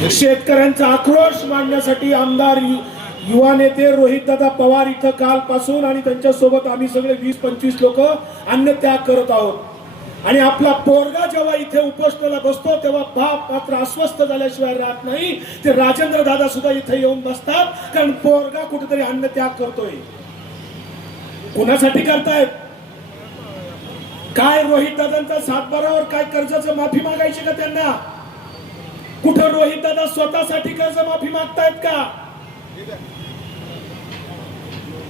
शेतकऱ्यांचा आक्रोश मांडण्यासाठी आमदार युवा नेते रोहितदादा पवार इथं कालपासून आणि त्यांच्या सोबत आम्ही सगळे 20-25 लोक अन्नत्याग करत आहोत। आणि आपला पोरगा जेव्हा इथे उपोषणाला बसतो तेव्हा बाप मात्र अस्वस्थ झाल्याशिवाय राहत नाही। ते राजेंद्र दादा सुद्धा इथे येऊन बसतात, कारण पोरगा कुठेतरी अन्नत्याग करतोय। कोणासाठी करतायत? काय रोहित दादांचा सातबारावर काय कर्जाचं माफी मागायची का त्यांना? कुठं रोहित दादा स्वतःसाठी कर्ज माफी मागतायत का?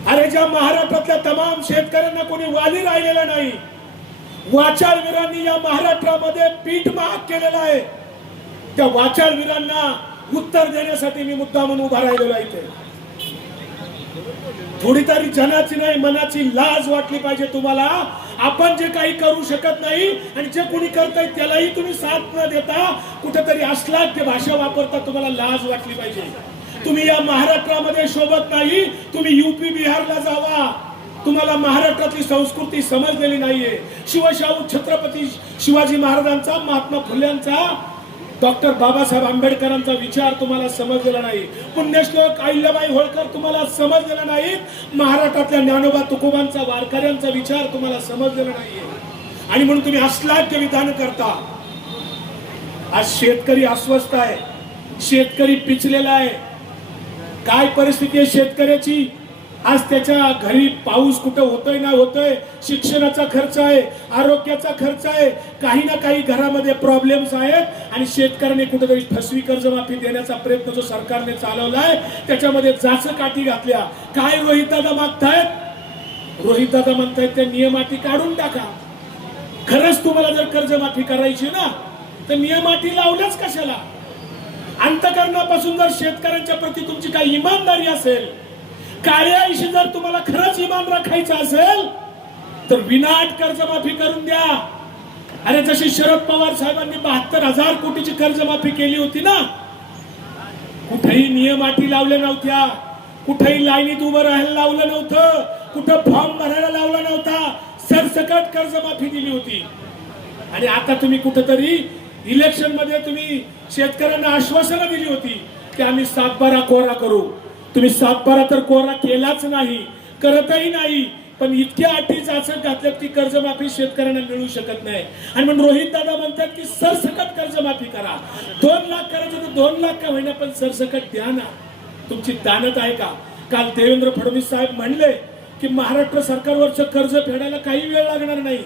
अरे ज्या महाराष्ट्रातल्या तमाम शेतकऱ्यांना कोणी वाली राहिलेला नाही, वाचाळवीरांनी या महाराष्ट्रामध्ये पीठ महाग केलेला आहे, त्या वाचाळवीरांना उत्तर देण्यासाठी मी मुद्दामून उभा राहिलेलो आहे इथे। थोडी तरी जनाची नाही मनाची लाज वाटली पाहिजे तुम्हाला। आपण जे काही करू शकत नाही आणि जे कोणी करतंय त्यालाही तुम्ही साथ न देता कुठेतरी अश्लाघ्य भाषा वापरता, तुम्हाला लाज वाटली पाहिजे। तुम्ही या महाराष्ट्रामध्ये शोभत नाही, तुम्ही यूपी बिहारला जावा, तुम्हाला महाराष्ट्रातली संस्कृती समजलेली नाहीये। शिवशाहू छत्रपती शिवाजी महाराजांचा, महात्मा फुल्यांचा, डॉक्टर बाबासाहेब आंबेडकरांचा विचार तुम्हाला समजलेला नाही। पुण्यश्लोक अहिल्याबाई होळकर तुम्हाला समजलेला नाही। महाराष्ट्रातल्या ज्ञानोबा तुकोबांचा, वारकऱ्यांचा विचार तुम्हाला समजलेला नाहीये, आणि म्हणून तुम्ही अश्लाघ्य विधान करता। आज शेतकरी अस्वस्थ आहे, शेतकरी पिचलेला आहे। काय परिस्थिती आहे शेतकऱ्याची? आज त्याच्या घरी पाऊस कुठं होतोय ना होतोय, शिक्षणाचा खर्च आहे, आरोग्याचा खर्च आहे, काही ना काही घरामध्ये प्रॉब्लेम्स आहेत, आणि शेतकऱ्याने कुठेतरी फसवी कर्जमाफी देण्याचा प्रयत्न जो सरकारने चालवलाय त्याच्यामध्ये जाच काठी घातल्या। काय रोहितदादा मागतायत? रोहितदादा म्हणतायत त्या नियम अटी काढून टाका। खरंच तुम्हाला जर कर्जमाफी करायची ना तर नियम अटी लावल्याच कशाला? अंतःकरणापासून जर शेतकऱ्यांच्या प्रती तुमची काही इमानदारी असेल, काळ्या आयुष्य जर तुम्हाला खरंच इमान राखायचं असेल तर विनाट कर्जमाफी करून द्या। अरे जशी शरद पवार साहेबांनी 72,000 कोटीची कर्जमाफी केली होती ना, कुठेही नियम अटी लावल्या नव्हत्या, कुठेही लाईनीत उभं राहायला लावलं नव्हतं, कुठं फॉर्म भरायला लावला नव्हता, सरसकट कर्जमाफी दिली होती। आणि आता तुम्ही कुठेतरी इलेक्शन मध्ये तुम्ही शेतकऱ्यांना आश्वासनं दिली होती की आम्ही 7/12 कोरा करू। तुम्ही 7/12 तर कोरा केलाच नाही, करतही नाही, पण इतक्या अटी जाचक घातल्यात की कर्जमाफी शेतकऱ्यांना मिळू शकत नाही। आणि म्हणून रोहित दादा म्हणतात की सरसकट कर्जमाफी करा। 2 लाख करायचं तर 2 लाख का होईना पण सरसकट द्या ना। तुमची दानत आहे का? काल देवेंद्र फडणवीस साहेब म्हणले की महाराष्ट्र सरकारवरचं कर्ज फेडायला काही वेळ लागणार नाही,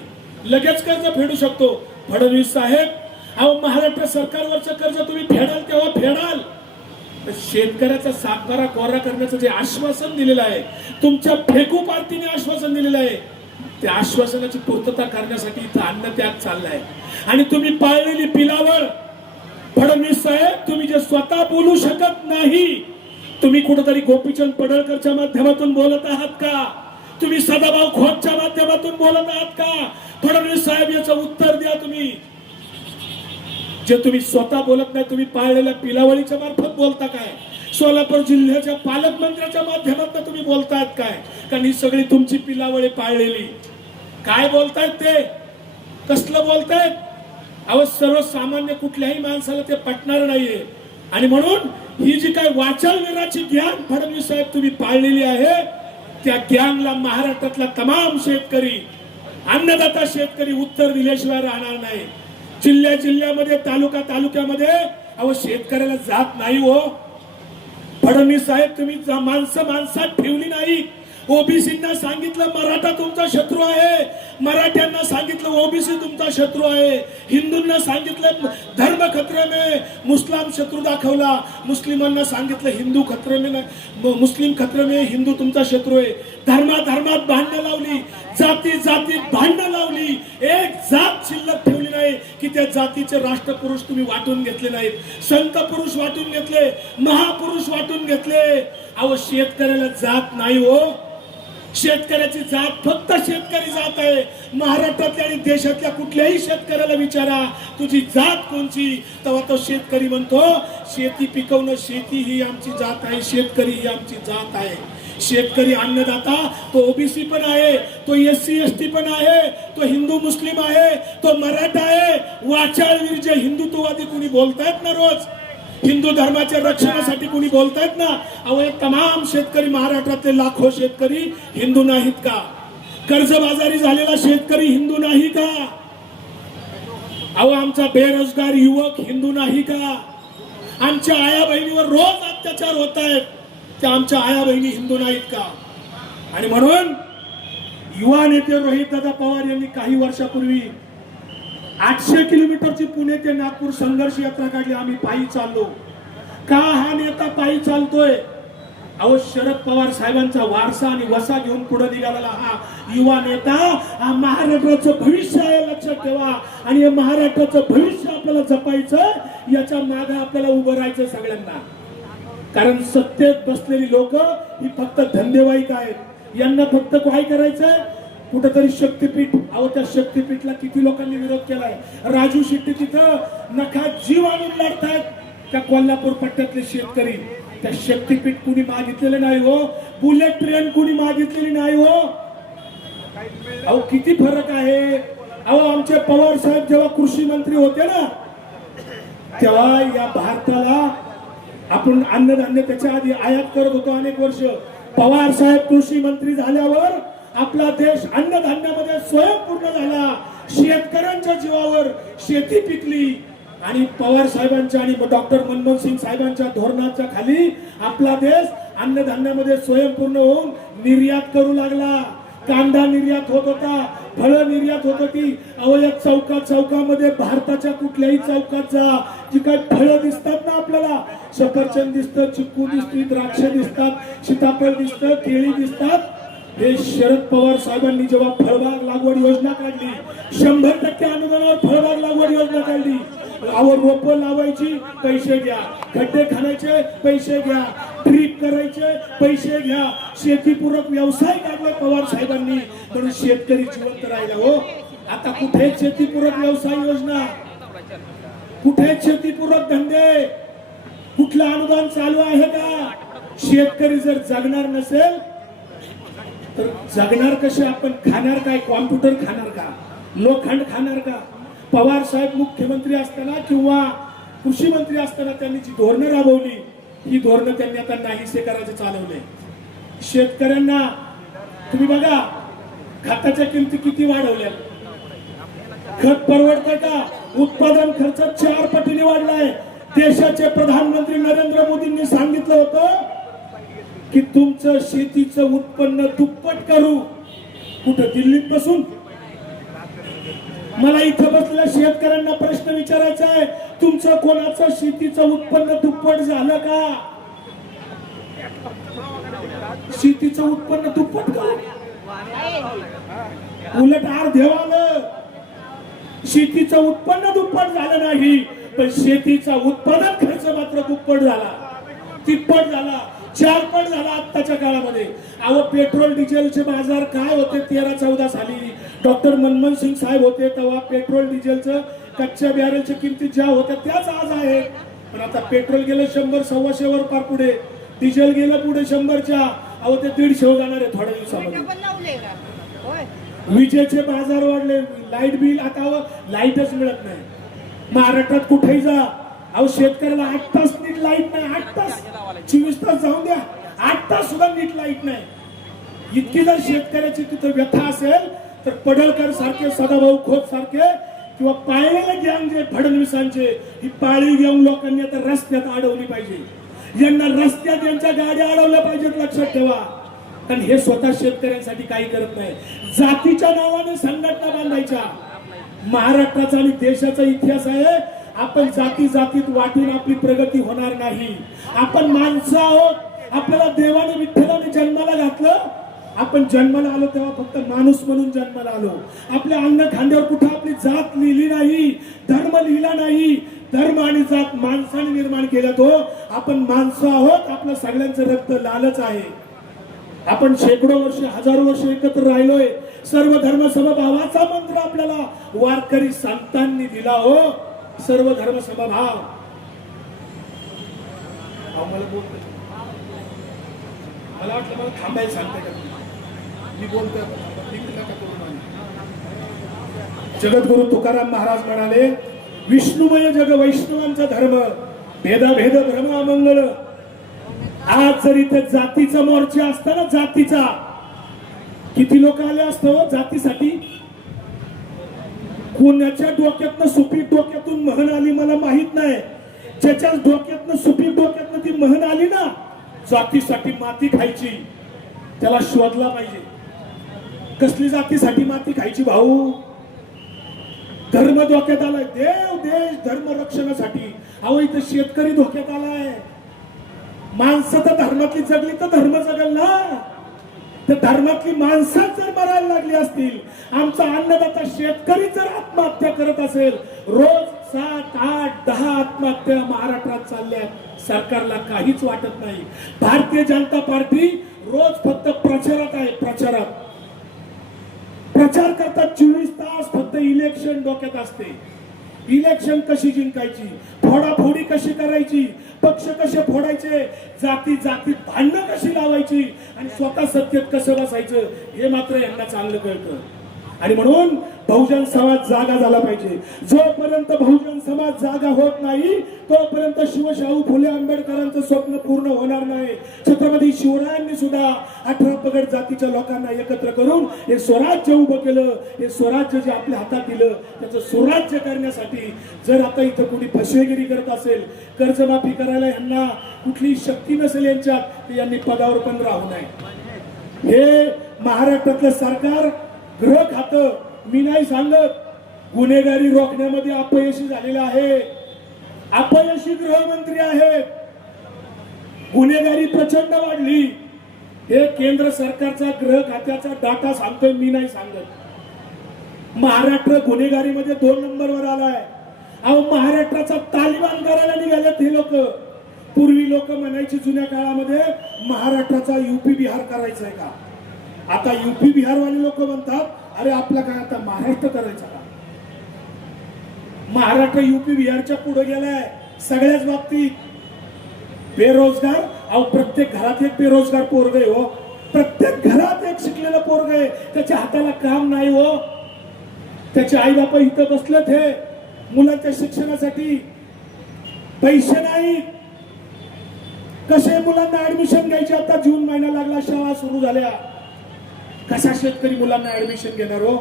लगेच कर्ज फेडू शकतो। फडणवीस साहेब, अहो महाराष्ट्र सरकारवरचं कर्ज तुम्ही फेडाल तेव्हा फेडाल, शेतकऱ्याचा 7/12 कोरा करण्याचं जे आश्वासन दिलेलं आहे, तुमच्या फेकू पार्टीने आश्वासन दिलेलं आहे, त्या आश्वासनाची पूर्तता करण्यासाठी इथं अन्नत्याग चाललाय। आणि तुम्ही पाळलेली पिलावळ, फडणवीस साहेब तुम्ही जे स्वतः बोलू शकत नाही, तुम्ही कुठेतरी गोपीचंद पडळकरच्या माध्यमातून बोलत आहात का? तुम्ही सदाभाऊ खोतच्या माध्यमातून बोलत आहात का? फडणवीस साहेब याचं उत्तर द्या। तुम्ही जे तुम्ही स्वतः बोलत नाही, तुम्ही पाळलेल्या पिलावळीच्या मार्फत बोलता काय? सोलापूर जिल्ह्याच्या पालकमंत्र्याच्या माध्यमातून तुम्ही बोलतायत काय? कारण ही सगळी तुमची पिलावळी पाळलेली। काय बोलतायत ते? कसलं बोलतायत? अहो सर्वसामान्य कुठल्याही माणसाला ते पटणार नाहीये। आणि म्हणून ही जी काय वाचाळवीराची गँग फडणवीस साहेब तुम्ही पाळलेली आहे, त्या गँगला महाराष्ट्रातला तमाम शेतकरी, अन्नदाता शेतकरी उत्तर दिल्याशिवाय राहणार नाही। जिल्ह्यामध्ये, तालुक्यामध्ये अहो शेतकऱ्याला जात नाही हो। फडणवीस साहेब तुम्ही माणसं माणसात ठेवली नाही। ओबीसींना सांगितलं मराठा तुमचा शत्रू आहे, मराठ्यांना सांगितलं ओबीसी तुमचा शत्रू आहे, हिंदूंना सांगितलं धर्म खतरे में, मुस्लिम शत्रू दाखवला, मुस्लिमांना सांगितलं हिंदू खतरे में, मुस्लिम खतरे में, हिंदू तुमचा शत्रू आहे। धर्मात भांडणं लावली, जातीत भांडणं लावली, एक जात शिल्लक ठेवली नाही की त्या जातीचे राष्ट्रपुरुष तुम्ही वाटून घेतले नाहीत, संत पुरुष वाटून घेतले, महापुरुष वाटून घेतले। अहो शेतकऱ्याला जात नाही हो, शेतकऱ्याची जात फक्त शेतकरी जात आहे। महाराष्ट्रातल्या आणि देशातल्या कुठल्याही शेतकऱ्याला विचारा तुझी जात कोणची, तेव्हा तो शेतकरी म्हणतो शेती पिकवणं, शेती ही आमची जात आहे, शेतकरी ही आमची जात आहे। शेतकरी अन्नदाता तो ओबीसी पण आहे, तो SC ST पण आहे, तो हिंदू मुस्लिम आहे, तो मराठा आहे। वाचाळवीर जे हिंदुत्ववादी कोणी बोलतायत ना रोज, हिंदू धर्माच्या रक्षणासाठी कोणी बोलतायत ना, अहो हे तमाम शेतकरी, महाराष्ट्रातले लाखो शेतकरी हिंदू नाहीत का? कर्जबाजारी झालेला शेतकरी हिंदू नाही का? अहो आमचा बेरोजगार युवक हिंदू नाही का? आमच्या आया बहिणीवर रोज अत्याचार होत आहेत, त्या आमच्या आया बहिणी हिंदू नाहीत का? आणि म्हणून युवा नेते रोहितदादा पवार यांनी काही वर्षापूर्वी 800 किलोमीटरची पुणे ते नागपूर संघर्ष यात्रा काढली. आम्ही पायी चाललो का? हा नेता पायी चालतोय? अहो शरद पवार साहेबांचा वारसा आणि वसा घेऊन पुढे निघालेला हा युवा नेता, हा महाराष्ट्राचं भविष्य आहे, लक्षात ठेवा. आणि हे महाराष्ट्राचं भविष्य आपल्याला जपायचं, याच्या मागे आपल्याला उभं राहायचं सगळ्यांना. कारण सत्तेत बसलेली लोक ही फक्त धंदेवाईक आहेत. यांना फक्त काय करायचंय? कुठेतरी शक्तीपीठ. अहो त्या शक्तीपीठला किती लोकांनी विरोध केलाय. राजू शेट्टी तिथं नखा जीव आणून लढतायत. त्या कोल्हापूर पट्ट्यातले शेतकरी, त्या शक्तीपीठ कुणी मागितलेलं नाही हो. बुलेट ट्रेन कुणी मागितलेली नाही हो. अहो किती फरक आहे. अहो आमचे पवार साहेब जेव्हा कृषी मंत्री होते ना, तेव्हा या भारताला आपण अन्नधान्य त्याच्या आधी आयात करत होतो अनेक वर्ष. पवार साहेब कृषी मंत्री झाल्यावर आपला देश अन्नधान्यामध्ये स्वयंपूर्ण झाला. शेतकऱ्यांच्या जीवावर शेती पिकली आणि पवार साहेबांच्या आणि डॉक्टर मनमोहन सिंग साहेबांच्या धोरणाच्या खाली आपला देश अन्नधान्यामध्ये स्वयंपूर्ण होऊन निर्यात करू लागला. कांदा निर्यात होत होता, फळं निर्यात होत होती. अहो या चौकामध्ये भारताच्या कुठल्याही चौकात जा, जी काही फळं दिसतात ना आपल्याला, सफरचंद दिसतं, चिक्कू दिसते, द्राक्ष दिसतात, सीताफळ दिसतं, केळी दिसतात. हे शरद पवार साहेबांनी जेव्हा फळबाग लागवड योजना काढली, 100% अनुदानावर फळबाग लागवड योजना काढली. अहो रोपं लावायची पैसे घ्या, खड्डे खाण्याचे पैसे घ्या, ट्रीप करायचे पैसे घ्या, शेतीपूरक व्यवसाय काढले पवार साहेबांनी. म्हणून शेतकरी जिवंत राहिला हो. आता कुठे शेतीपूरक व्यवसाय योजना, कुठे शेतीपूरक धंदे, कुठलं अनुदान चालू आहे का? शेतकरी जर जगणार नसेल तर जगणार कसे आपण? खाणार काय? कॉम्प्युटर खाणार का? लोखंड खाणार का? पवार साहेब मुख्यमंत्री असताना किंवा कृषी मंत्री असताना त्यांनी जी धोरणं राबवली, ही धोरणं त्यांनी आता नाहीसे करायचे चालवले. शेतकऱ्यांना तुम्ही बघा, खताच्या किमती किती वाढवल्या. खत परवडतंय का? उत्पादन खर्च 4 पटीने वाढलाय. देशाचे प्रधानमंत्री नरेंद्र मोदींनी सांगितलं होतं की तुमचं शेतीचं उत्पन्न दुप्पट करू. कुठं? दिल्लीत बसून. मला इथं बसलेल्या शेतकऱ्यांना प्रश्न विचारायचा आहे, तुमचं कोणाचं शेतीचं उत्पन्न दुप्पट झालं का? शेतीचं उत्पन्न दुप्पट का? उलट अर्धे आलं. शेतीचं उत्पन्न दुप्पट झालं नाही, पण शेतीचा उत्पादन खर्च मात्र दुप्पट झाला, तिप्पट झाला, 4पट झाला आत्ताच्या काळामध्ये. अहो पेट्रोल डिझेलचे बाजार काय होते 13-14 साली, डॉक्टर मनमोहन सिंग साहेब होते तेव्हा पेट्रोल डिझेलचं कच्च्या बॅरेलच्या किमती ज्या होत्या त्याच आज आहे. पण आता पेट्रोल गेलं 100-125 वर पार पुढे, डिझेल गेलं पुढे 100च्या. अहो ते 150 जाणार आहे थोड्या दिवसामध्ये. विजेचे बाजार वाढले, लाईट बिल आता लाईटच मिळत नाही महाराष्ट्रात कुठेही जा. अहो शेतकऱ्याला 8 तास नीट लाईट नाही, 8 तास, 24 तास जाऊन द्या, 8 तास सुद्धा नीट लाईट नाही. इतकी जर शेतकऱ्याची तिथं व्यथा असेल तर पडळकर सारखे, सदाभाऊ खोत सारखे किंवा पाळलेले गँग जे फडणवीसांचे, ही पाळी घेऊन लोकांनी आता रस्त्यात अडवली पाहिजे. यांना रस्त्यात यांच्या गाड्या अडवल्या पाहिजेत, लक्षात ठेवा. कारण हे स्वतः शेतकऱ्यांसाठी काही करत नाही. जातीच्या नावाने संघटना बांधायच्या. महाराष्ट्राचा आणि देशाचा इतिहास आहे, आपण जाती जातीत वाटून आपली प्रगती होणार नाही. आपण माणसं आहोत. आपल्याला देवाने विठ्ठलाने जन्माला घातलं. आपण जन्माला आलो तेव्हा फक्त माणूस म्हणून जन्माला आलो. आपल्या अंग खांद्यावर कुठं आपली जात लिहिली नाही, धर्म लिहिला नाही. धर्म आणि जात माणसाने निर्माण केला. तो आपण माणसं आहोत. आपलं सगळ्यांचं रक्त लालच आहे. आपण शेकडो वर्ष, हजारो वर्ष एकत्र राहिलोय. सर्व धर्म समभावाचा मंत्र आपल्याला वारकरी संतांनी दिला हो. सर्व धर्म समभाव. मला वाटलं मला थांबायला सांगते का मी बोलतोय. जगद्गुरु तुकाराम महाराज म्हणाले, विष्णुमय जग वैष्णवांचा धर्म. भेद भ्रमामंगळ. आज जर इथे जातीचा मोर्चा असता ना, जातीचा, किती लोक आले असतो जातीसाठी. कोणाच्या डोक्यातनं सुपीक डोक्यातून म्हण आली मला माहित नाही. ज्याच्या डोक्यातनं सुपीक डोक्यातनं ती म्हण आली ना, जातीसाठी माती खायची, त्याला शोधला पाहिजे. कसली जातीसाठी माती खायची भाऊ? धर्म धोक्यात आलाय. देव देश धर्म रक्षणासाठी. अहो इथं शेतकरी धोक्यात आलाय. माणसं तर धर्मातली जगली तर धर्म जगल ना. तर धर्मातली माणसं जर मरायला लागली असतील, आमचा अन्नदाता शेतकरी जर आत्महत्या करत असेल, रोज 7, 8, 10 आत्महत्या महाराष्ट्रात चालल्या, सरकारला काहीच वाटत नाही. भारतीय जनता पार्टी रोज फक्त प्रचारात आहे. प्रचार करतात 24 तास. फक्त इलेक्शन डोक्यात असते. इलेक्शन कशी जिंकायची, फोडाफोडी कशी करायची, पक्ष कसे फोडायचे, जातीत भांडणं कशी लावायची आणि स्वतः सत्तेत कसं बसायचं, हे मात्र यांना चांगलं कळतं. आणि म्हणून बहुजन समाज जागा झाला पाहिजे. जोपर्यंत बहुजन समाज जागा होत नाही, तोपर्यंत शिवशाहू फुले आंबेडकरांचं स्वप्न पूर्ण होणार नाही. छत्रपती शिवरायांनी सुद्धा 18 पगड जातीच्या लोकांना एकत्र करून हे स्वराज्य उभं केलं. हे स्वराज्य जे आपल्या हातात दिलं, त्याचं स्वराज्य करण्यासाठी जर आता इथं कोणी फसवेगिरी करत असेल, कर्जमाफी करायला यांना कुठली शक्ती नसेल यांच्यात, तर यांनी पदावर पण राहू नये. हे महाराष्ट्रातलं सरकार, गृह खातं, मी नाही सांगत, गुन्हेगारी रोखण्यामध्ये अपयशी झालेलं आहे. अपयशी गृहमंत्री आहेत. गुन्हेगारी प्रचंड वाढली. हे केंद्र सरकारचा गृह खात्याचा डाटा सांगतोय, मी नाही सांगत. महाराष्ट्र गुन्हेगारीमध्ये 2 नंबरवर आलाय. अहो महाराष्ट्राचा तालिबान करायला निघालेत हे लोक. पूर्वी लोक म्हणायची जुन्या काळामध्ये, महाराष्ट्राचा यूपी बिहार करायचंय का. आता यूपी बिहार वाले लोक म्हणतात, अरे आपला काय आता महाराष्ट्र करायचा का. महाराष्ट्र यूपी बिहारच्या पुढे गेलाय सगळ्याच बाबतीत. बेरोजगार, अहो प्रत्येक घरात एक बेरोजगार पोरग आहे हो. प्रत्येक घरात एक शिकलेलं पोरग आहे, त्याच्या हाताला काम नाही हो. त्याचे आई बापा इथं बसलेत हे मुलांच्या शिक्षणासाठी, पैसे नाही. कसे मुलांना ऍडमिशन घ्यायचे, आता जून महिना लागला, शाळा सुरू झाल्या, कशा शेतकरी मुलांना ऍडमिशन घेणार हो.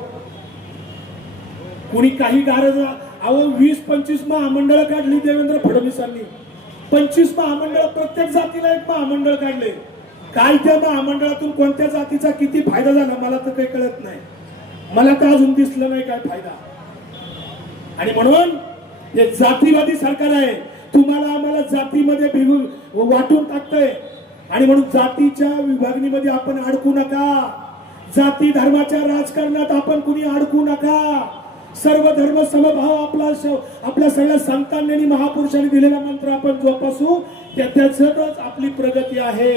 कुणी काही गारज. अहो 20-25 महामंडळ काढली देवेंद्र फडणवीसांनी. 25 महामंडळ, प्रत्येक जातीला एक महामंडळ काढले. काय त्या महामंडळातून कोणत्या जातीचा किती फायदा झाला मला तर काही कळत नाही. मला तर अजून दिसलं नाही काय फायदा. आणि म्हणून हे जातीवादी सरकार आहे. तुम्हाला आम्हाला जातीमध्ये वाटून टाकतंय. आणि म्हणून जातीच्या विभागणीमध्ये आपण अडकू नका. जाती धर्माच्या राजकारणात आपण कुणी अडकू नका. सर्व धर्म समभाव आपल्या सगळ्या संतांनी महापुरुषांनी दिलेला मंत्र आपण जोपासू. त्याच्यातच आपली प्रगती आहे.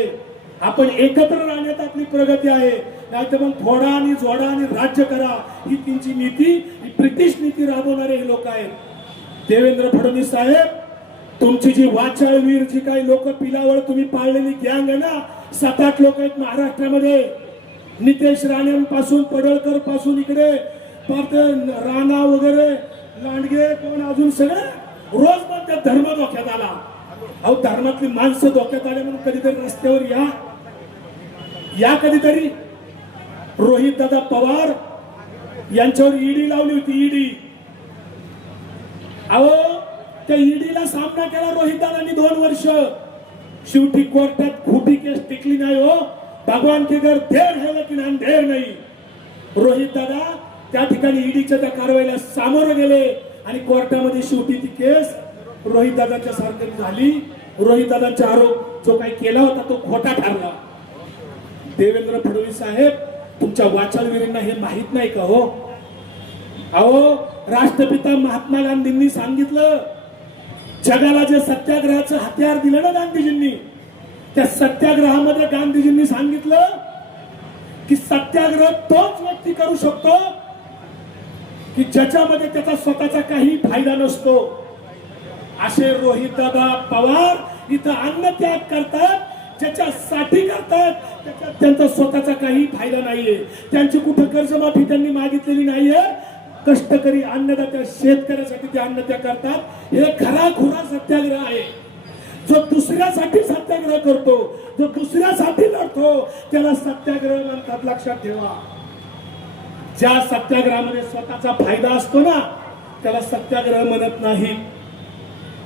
आपण एकत्र राहण्यात आपली प्रगती आहे. नाहीतर मग फोडा आणि जोडा आणि राज्य करा, ही त्यांची नीती, ही ब्रिटिश नीती राबवणारे हे लोक आहेत. देवेंद्र फडणवीस साहेब, तुमची जी वाचाळवीर, जी काही लोक पिलावळ तुम्ही पाळलेली गँग आहे ना, 7-8 लोक आहेत महाराष्ट्रामध्ये. नितेश राणेंपासून, पडळकर पासून इकडे राणा वगैरे, लांडगे, कोण अजून सगळे रोज म्हणतात धर्म धोक्यात आला. अहो धर्मातली माणसं धोक्यात आले म्हणून कधीतरी रस्त्यावर या कधीतरी. रोहित दादा पवार यांच्यावर ईडी लावली होती. ईडी, अहो त्या ईडीला सामना केला रोहित दादांनी 2 वर्ष. शेवटी कोर्टात खोटी केस टिकली नाही हो. भगवान के घर देर है लेकिन अंधेर नाही. रोहित दादा त्या ठिकाणी ईडीच्या त्या कारवाईला सामोरं गेले आणि कोर्टामध्ये शेवटी ती केस रोहित दादांच्या सारखी झाली. रोहित दादांचा आरोप जो काही केला होता तो खोटा ठरला. देवेंद्र फडणवीस साहेब, तुमच्या वाचाळवीरांना हे माहित नाही का हो. अहो राष्ट्रपिता महात्मा गांधींनी सांगितलं, जगाला जे सत्याग्रहाचं हत्यार दिलं ना गांधीजींनी, त्या सत्याग्रहामध्ये गांधीजींनी सांगितलं की सत्याग्रह तोच व्यक्ती करू शकतो की ज्याच्यामध्ये त्याचा स्वतःचा काही फायदा नसतो. असे रोहितदादा पवार इथं अन्नत्याग करतात, ज्याच्यासाठी करतात त्यांचा स्वतःचा काही फायदा नाहीये. त्यांची कुठं कर्जमाफी त्यांनी मागितलेली नाहीये. कष्टकरी अन्नदात्या शेतकऱ्यासाठी ते अन्नत्याग करतात. हे खराखुरा सत्याग्रह आहे. जो दुसऱ्यासाठी सत्याग्रह करतो, जो दुसऱ्यासाठी लढतो, त्याला सत्याग्रह म्हणतात. लक्षात ठेवा. ज्या सत्याग्रहामध्ये स्वतःचा फायदा असतो ना, त्याला सत्याग्रह म्हणत नाही.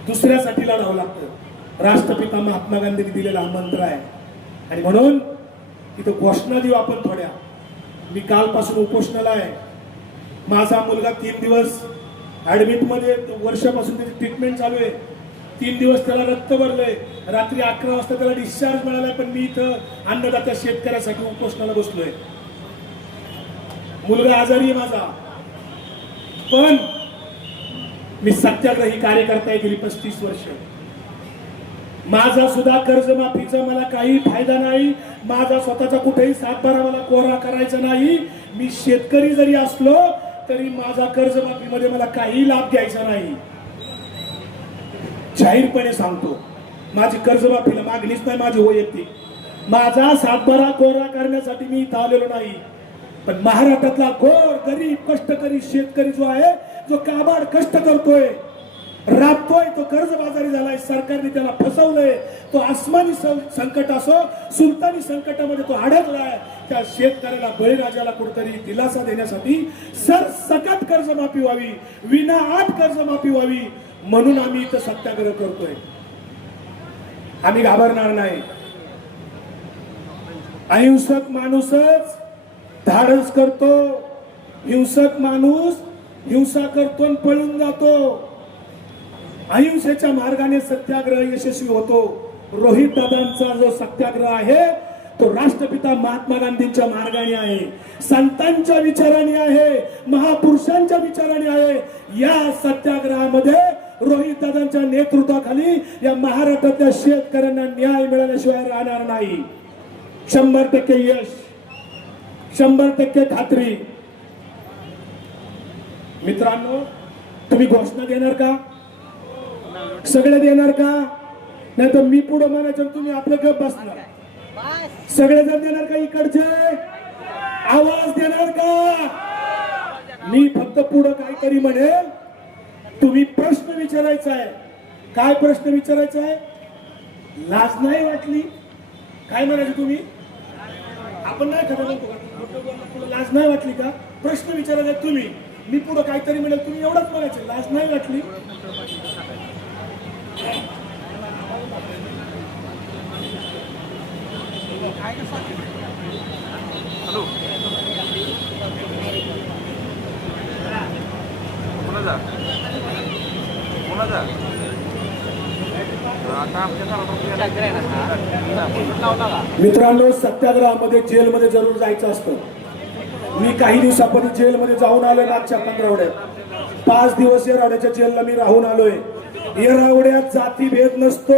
दुसऱ्यासाठी लढावं लागतं. राष्ट्रपिता महात्मा गांधींनी दिलेला हा मंत्र आहे. आणि म्हणून इथं घोषणा देऊ आपण थोड्या. मी कालपासून उपोषणाला आहे. माझा मुलगा 3 दिवस ऍडमिट मध्ये, वर्षापासून त्याची ट्रीटमेंट चालू आहे. 3 दिवस त्याला रक्त भरलंय. रात्री 11 वाजता त्याला डिस्चार्ज मिळालाय. पण मी इथं अन्नदात्या शेतकऱ्यासाठी उपोषणाला बसलोय. मुलगा आजारी आहे माझा, पण मी सत्याग्रही कार्यकर्ता आहे गेली 35 वर्ष. माझा सुद्धा कर्जमाफीचा मला काही फायदा नाही. माझा स्वतःचा कुठेही सातबारा मला कोरा करायचा नाही. मी शेतकरी जरी असलो तरी माझा कर्जमाफीमध्ये मला काही लाभ घ्यायचा नाही. जाहीरपणे सांगतो, माझी कर्जमाफीला मागणीच नाही माझी वैयक्तिक. माझा सातबारा कोरा करण्यासाठी मी इथं आलेलो नाही. पण महाराष्ट्रातला गोर गरीब कष्टकरी शेतकरी जो आहे, जो काबाड कष्ट करतोय, राबतोय, तो कर्जबाजारी झालाय. सरकारने त्याला फसवलंय. तो आसमानी संकट असो, सुलतानी संकटामध्ये तो अडकलाय. त्या शेतकऱ्याला, बळीराजाला कुठेतरी दिलासा देण्यासाठी सरसकट कर्जमाफी व्हावी, विनाआट कर्जमाफी व्हावी, म्हणून आम्ही इथं सत्याग्रह करतोय. आम्ही घाबरणार नाही. अहिंसक माणूसच धाडस करतो. हिंसक माणूस हिंसा करतो आणि पळून जातो. अहिंसेच्या मार्गाने सत्याग्रह यशस्वी होतो. रोहित दादांचा जो सत्याग्रह आहे तो राष्ट्रपिता महात्मा गांधींच्या मार्गाने आहे, संतांच्या विचाराने आहे, महापुरुषांच्या विचाराने आहे. या सत्याग्रहामध्ये रोहित दादांच्या नेतृत्वाखाली या महाराष्ट्रातल्या शेतकऱ्यांना न्याय मिळाल्याशिवाय राहणार नाही. 100% यश, 100% खात्री. मित्रांनो, तुम्ही घोषणा देणार का? सगळे देणार का? नाही तर मी पुढे म्हणायचं तुम्ही आपलं गप बसणार. सगळेजण देणार का? इकडचे आवाज देणार का? मी फक्त पुढे काहीतरी म्हणेल, तुम्ही प्रश्न विचारायचा आहे. काय प्रश्न विचारायचा आहे? लाज नाही वाटली? काय म्हणायचं तुम्ही? आपण नाही खरं लाज नाही वाटली का? प्रश्न विचारायचा तुम्ही. मी पुढे काहीतरी म्हणेल, तुम्ही एवढंच म्हणायचं लाज नाही वाटली? हॅलो, कोणाचा कोणाचा मित्रांनो, सत्याग्रहामध्ये जेलमध्ये जरूर जायचं असतं. मी काही दिवसापूर्वी जेलमध्ये जाऊन आलोय. मागच्या 15 आठवड्यात 5 दिवस येरवड्याच्या जेलला मी राहून आलोय. येरवड्यात जातीभेद नसतो.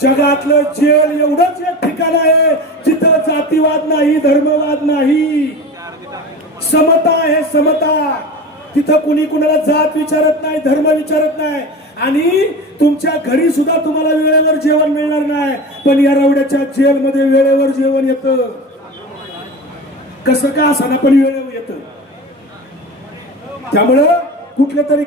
जगातलं जेल एवढंच एक ठिकाण आहे जिथं जातीवाद नाही, धर्मवाद नाही, समता आहे. समता. तिथं कुणी कुणाला जात विचारत नाही, धर्म विचारत नाही. आणि तुमच्या घरी सुद्धा तुम्हाला वेळेवर जेवण मिळणार नाही, पण येरवड्याच्या जेलमध्ये वेळेवर जेवण येतं. कसं का असणार, पण वेळेवर येतं. त्यामुळं कुठलं तरी